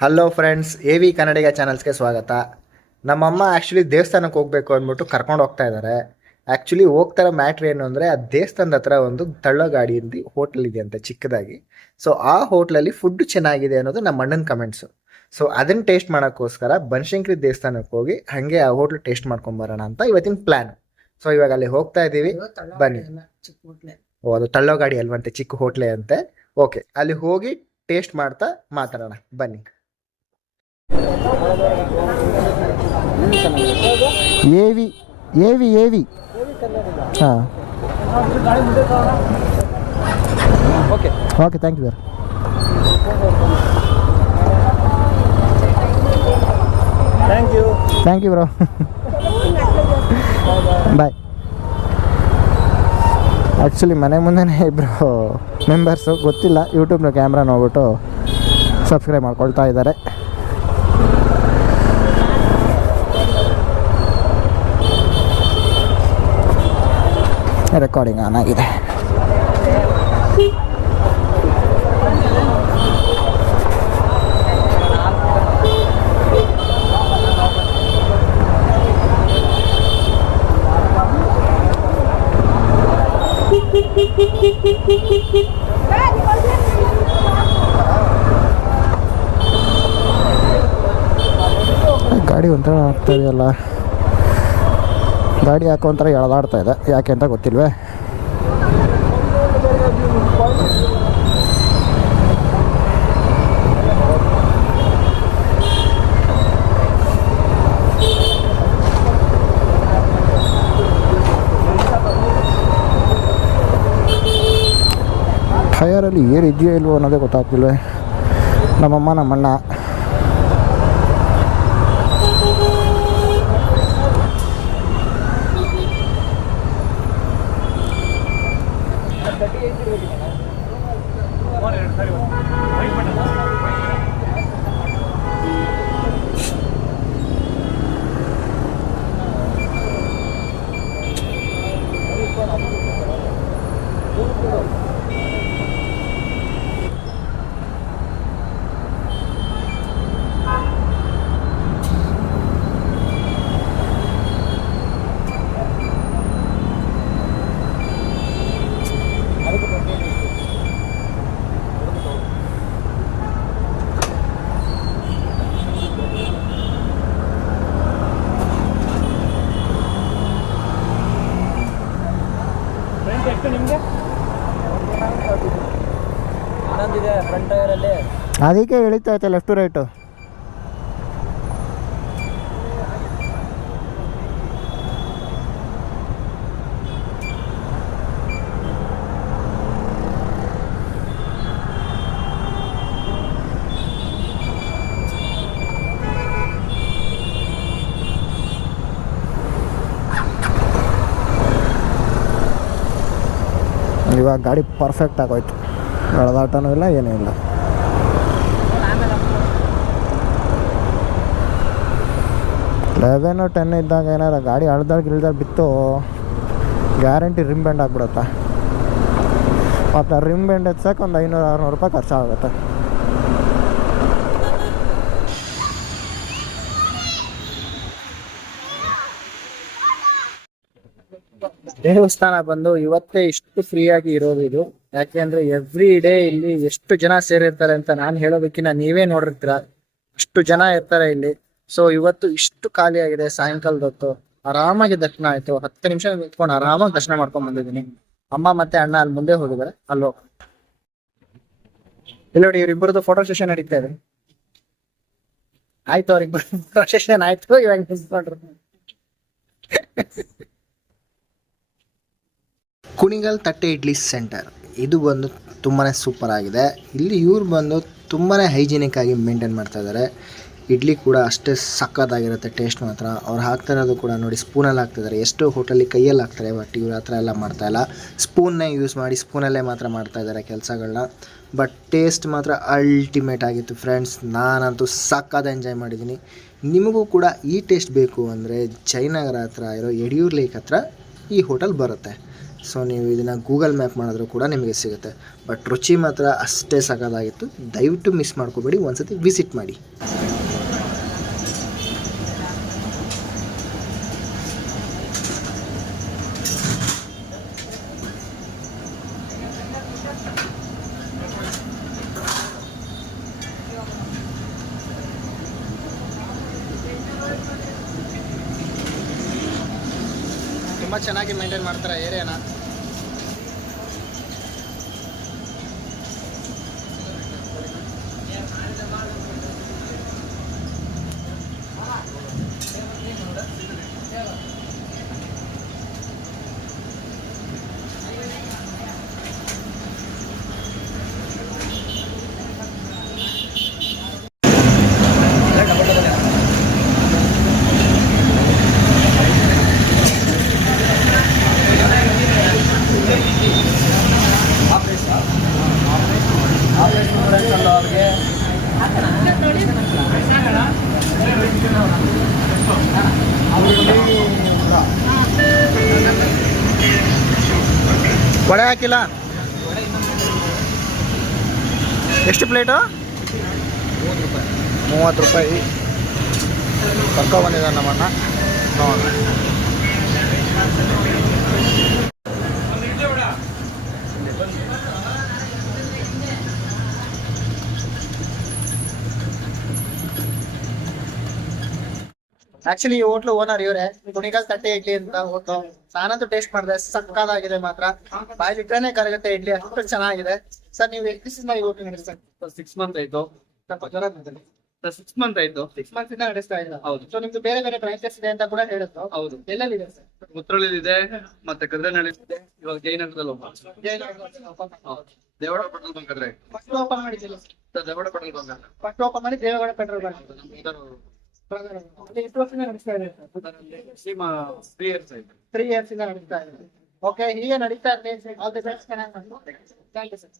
Hello friends A V Kannadiga ಚಾನಲ್ಸ್ಗೆ ಸ್ವಾಗತ. ನಮ್ಮಮ್ಮ actually ದೇವಸ್ಥಾನಕ್ಕೆ ಹೋಗಬೇಕು ಅಂದ್ಬಿಟ್ಟು ಕರ್ಕೊಂಡು ಹೋಗ್ತಾ ಇದ್ದಾರೆ ಆ್ಯಕ್ಚುಲಿ ಹೋಗ್ತಾರ ಮ್ಯಾಟ್ರ್ ಏನು ಅಂದರೆ ಆ ದೇವಸ್ಥಾನದ ಹತ್ರ ಒಂದು ತಳ್ಳೋ ಗಾಡಿಯಿಂದ ಹೋಟ್ಲ್ ಅಂತ ಚಿಕ್ಕದಾಗಿ. ಸೊ ಆ ಹೋಟ್ಲಲ್ಲಿ ಫುಡ್ ಚೆನ್ನಾಗಿದೆ ಅನ್ನೋದು ನಮ್ಮ ಅಣ್ಣನ ಕಮೆಂಟ್ಸು ಸೊ ಅದನ್ನು ಟೇಸ್ಟ್ ಮಾಡೋಕ್ಕೋಸ್ಕರ ಬನಶಂಕರಿ ದೇವಸ್ಥಾನಕ್ಕೆ ಹೋಗಿ ಹಾಗೆ ಆ ಹೋಟ್ಲ್ ಟೇಸ್ಟ್ ಮಾಡ್ಕೊಂಬರೋಣ ಅಂತ ಇವತ್ತಿನ ಪ್ಲ್ಯಾನ್ ಸೊ ಇವಾಗ ಅಲ್ಲಿ ಹೋಗ್ತಾ ಇದ್ದೀವಿ. ಬನ್ನಿ. ಓ ಅದು ತಳ್ಳೋ ಗಾಡಿ ಅಲ್ವಂತೆ ಚಿಕ್ಕ ಹೋಟ್ಲೆ ಅಂತೆ. ಓಕೆ ಅಲ್ಲಿ ಹೋಗಿ ಟೇಸ್ಟ್ ಮಾಡ್ತಾ ಮಾತಾಡೋಣ. ಬನ್ನಿ. A V A V A V ಹಾಂ. Okay. Okay thank you sir thank you thank you bro bye actually ಮನೆ ಮುಂದೆನೇ ಇಬ್ಬರು ಮೆಂಬರ್ಸು ಗೊತ್ತಿಲ್ಲ. ಯೂಟ್ಯೂಬ್ನ ಕ್ಯಾಮ್ರಾ ನೋಡ್ಬಿಟ್ಟು ಸಬ್ಸ್ಕ್ರೈಬ್ ಮಾಡ್ಕೊಳ್ತಾ ಇದ್ದಾರೆ. ರೆಕಾರ್ಡಿಂಗ್ ಆನ್ ಆಗಿದೆ ಗಾಡಿ ಒಂಥರ ಆಗ್ತಾ ಇದೆಯಲ್ಲ. ಗಾಡಿ ಯಾಕೋ ಒಂಥರ ಎಳದಾಡ್ತಾ ಇದೆ. ಯಾಕೆ ಅಂತ ಗೊತ್ತಿಲ್ವೇ? ಟಯರಲ್ಲಿ ಏರಿದೆಯೋ ಇಲ್ವೋ ಅನ್ನೋದೇ ಗೊತ್ತಾಗ್ತಿಲ್ವೇ? ನಮ್ಮಮ್ಮ, ನಮ್ಮಣ್ಣ. ಫ್ರಂಟ್ ಅದಕ್ಕೆ ಇಳಿತಾ ಐತೆ ಲೆಫ್ಟ್ ರೈಟು ಇವಾಗ ಗಾಡಿ ಪರ್ಫೆಕ್ಟ್ ಆಗೋಯ್ತು. ಎಳೆದಾಟನೂ ಇಲ್ಲ, ಏನೂ ಇಲ್ಲ. ಲೆವೆನು ಟೆನ್ ಇದ್ದಾಗ ಏನಾರ ಗಾಡಿ ಅಳ್ದಾಗ ಇಳ್ದಾಗ ಬಿತ್ತು ಗ್ಯಾರಂಟಿ ರಿಮ್ ಬೆಂಡ್ ಆಗ್ಬಿಡುತ್ತೆ? ಮತ್ತು ರಿಮ್ ಬೆಂಡ್ ಎತ್ಸಕ್ಕೆ ಒಂದು ಐನೂರು, ಆರುನೂರು ರೂಪಾಯಿ ಖರ್ಚಾಗುತ್ತೆ. ದೇವಸ್ಥಾನ ಬಂದು ಇವತ್ತೇ ಇಷ್ಟು ಫ್ರೀಯಾಗಿ ಇರೋದು ಇದು. ಯಾಕೆ ಅಂದ್ರೆ ಎವ್ರಿ ಡೇ ಇಲ್ಲಿ ಎಷ್ಟು ಜನ ಸೇರಿರ್ತಾರೆ ಅಂತ ನಾನು ಹೇಳೋದಕ್ಕಿಂತ ನೀವೇ ನೋಡಿರ್ತೀರ. ಅಷ್ಟು ಜನ ಇರ್ತಾರೆ ಇಲ್ಲಿ. ಸೊ ಇವತ್ತು ಇಷ್ಟು ಖಾಲಿ ಆಗಿದೆ, ಸಾಯಂಕಾಲದ ಹೊತ್ತು. ಆರಾಮಾಗಿ ದರ್ಶನ ಆಯ್ತು. ಹತ್ತು ನಿಮಿಷ ನಿಂತ್ಕೊಂಡು ಆರಾಮಾಗಿ ದರ್ಶನ ಮಾಡ್ಕೊಂಡ್ ಬಂದಿದ್ದೀನಿ. ಅಮ್ಮ ಮತ್ತೆ ಅಣ್ಣ ಅಲ್ಲಿ ಮುಂದೆ ಹೋಗಿದ್ದಾರೆ. ಅಲ್ಲೋ ಇಲ್ಲ ನೋಡಿ, ಇವ್ರಿಬ್ಬರದ್ದು ಫೋಟೋ ಸೆಷನ್ ನಡೀತಾ ಇದೆ. ಆಯ್ತು ಅವ್ರಿಬ್ಬರು ಫೋಟೋ ಸೆಷನ್ ಆಯ್ತು, ಇವಾಗ ನಿಂತ್ಕೊಂಡ್ರು. ಕುಣಿಗಲ್ ತಟ್ಟೆ ಇಡ್ಲಿ ಸೆಂಟರ್ ಇದು ಬಂದು ತುಂಬಾ ಸೂಪರ್ ಆಗಿದೆ. ಇಲ್ಲಿ ಇವ್ರು ಬಂದು ತುಂಬಾ ಹೈಜಿನಿಕ್ ಆಗಿ ಮೇಂಟೈನ್ ಮಾಡ್ತಾ ಇದ್ದಾರೆ ಇಡ್ಲಿ ಕೂಡ ಅಷ್ಟೇ ಸಕ್ಕತ್ತಾಗಿರುತ್ತೆ ಟೇಸ್ಟ್ ಮಾತ್ರ. ಅವ್ರು ಹಾಕ್ತಾ ಇರೋದು ಕೂಡ ನೋಡಿ ಸ್ಪೂನಲ್ಲಿ ಹಾಕ್ತಿದ್ದಾರೆ ಎಷ್ಟು ಹೋಟೆಲಿಗೆ ಕೈಯಲ್ಲಿ ಹಾಕ್ತಾರೆ ಬಟ್ ಇವ್ರ ಹತ್ರ ಎಲ್ಲ ಮಾಡ್ತಾ ಇಲ್ಲ. ಸ್ಪೂನ್ನೇ ಯೂಸ್ ಮಾಡಿ ಸ್ಪೂನಲ್ಲೇ ಮಾತ್ರ ಮಾಡ್ತಾ ಇದ್ದಾರೆ ಕೆಲಸಗಳನ್ನ ಬಟ್ ಟೇಸ್ಟ್ ಮಾತ್ರ ಅಲ್ಟಿಮೇಟ್ ಆಗಿತ್ತು ಫ್ರೆಂಡ್ಸ್ ನಾನಂತೂ ಸಕ್ಕದ ಎಂಜಾಯ್ ಮಾಡಿದ್ದೀನಿ. ನಿಮಗೂ ಕೂಡ ಈ ಟೇಸ್ಟ್ ಬೇಕು ಅಂದರೆ ಜಯನಗರ ಹತ್ರ ಇರೋ ಯಡಿಯೂರು ಲೇಕ್ ಹತ್ರ ಈ ಹೋಟೆಲ್ ಬರುತ್ತೆ. ಸೊ ನೀವು ಇದನ್ನು ಗೂಗಲ್ ಮ್ಯಾಪ್ ಮಾಡಿದ್ರೂ ಕೂಡ ನಿಮಗೆ ಸಿಗುತ್ತೆ. ಬಟ್ ರುಚಿ ಮಾತ್ರ ಅಷ್ಟೇ ಸಕದಾಗಿತ್ತು ದಯವಿಟ್ಟು ಮಿಸ್ ಮಾಡ್ಕೋಬೇಡಿ. ಒಂದ್ಸತಿ ವಿಸಿಟ್ ಮಾಡಿ. ತುಂಬ ಚೆನ್ನಾಗಿ ಮೇಂಟೈನ್ ಮಾಡ್ತಾರೆ ಏರಿಯಾನ ವಡೆ ಹಾಕಿಲ್ಲ? ಎಷ್ಟು ಪ್ಲೇಟು? ಮೂವತ್ತು ರೂಪಾಯಿ. ಪಕ್ಕ ಬಂದಿದ್ದಾನೆ ನಮ್ಮಣ್ಣ. ನೋಡೋಣ. ಆಕ್ಚುಲಿ ಈ ಹೋಟ್ಲು ಓನರ್ ಇವರೇ. ಕುಣಿಗಲ್ ತಟ್ಟೆ ಇಡ್ಲಿ ಅಂತ ಹೋಟ್ಲು. ನಾನಂತೂ ಟೇಸ್ಟ್ ಮಾಡಿದೆ. ಸಕ್ಕದಾಗಿದೆ ಮಾತ್ರ. ಬಾಯಿ ಬಿಟ್ರೆ ಕರಗತ್ತೆ ಇಡ್ಲಿ. ಅಷ್ಟು ಚೆನ್ನಾಗಿದೆ. ಸರ್ ನೀವು ಎಷ್ಟು ದಿವಸದಿಂದ ಈ ಹೋಟ್ಲು ನಡೆಸ್ತಾ ಸಿಕ್ಸ್ ಮಂತ್ ಆಯ್ತು. ಸ್ವಲ್ಪ ಜ್ವರ ಬಂದಿದೆ ಸಿಕ್ಸ್ ಮಂತ್ ಆಯ್ತು. ಸಿಕ್ಸ್ ಮಂತ್ ಇಂದ ನಡೆಸ್ತಾ ಇಲ್ಲ ಹೌದು. ಸೊ ನಿಮ್ದು ಬೇರೆ ಬೇರೆ ಬ್ರಾಂಚಸ್ ಇದೆ ಅಂತ ಕೂಡ ಹೇಳಿದ್ರು ಹೌದು. ಎಲ್ಲೆಲ್ಲಿದೆ ಸರ್? ಮುತ್ರಳ್ಳಿ ಇದೆ ಮತ್ತೆ ಕದ್ರನಹಳ್ಳಿ ಇದೆ ಇವಾಗ ಜಯನಗರದಲ್ಲಿ ಓಪನ್ ದೇವಡ ಪೆಟ್ರೋಲ್ ಬಂಕ್ ಅದ್ರೆ first open ಮಾಡಿದ್ದಿಲ್ಲ Devada petrol bunk first open ಮಾಡಿ ದೇವಗಡ ಪೆಟ್ರೋಲ್ ಬಂಕ್. ಎಷ್ಟು ವರ್ಷದಿಂದ ನಡೆಸ್ತಾ ಇದೆ ತ್ರೀ ಇಯರ್ಸ್ ಆಯ್ತು. ತ್ರೀ ಇಯರ್ಸ್ ಇಂದ ಓಕೆ ಹೀಗೆ ನಡೀತಾ ಇರಲಿ all the best thank you sir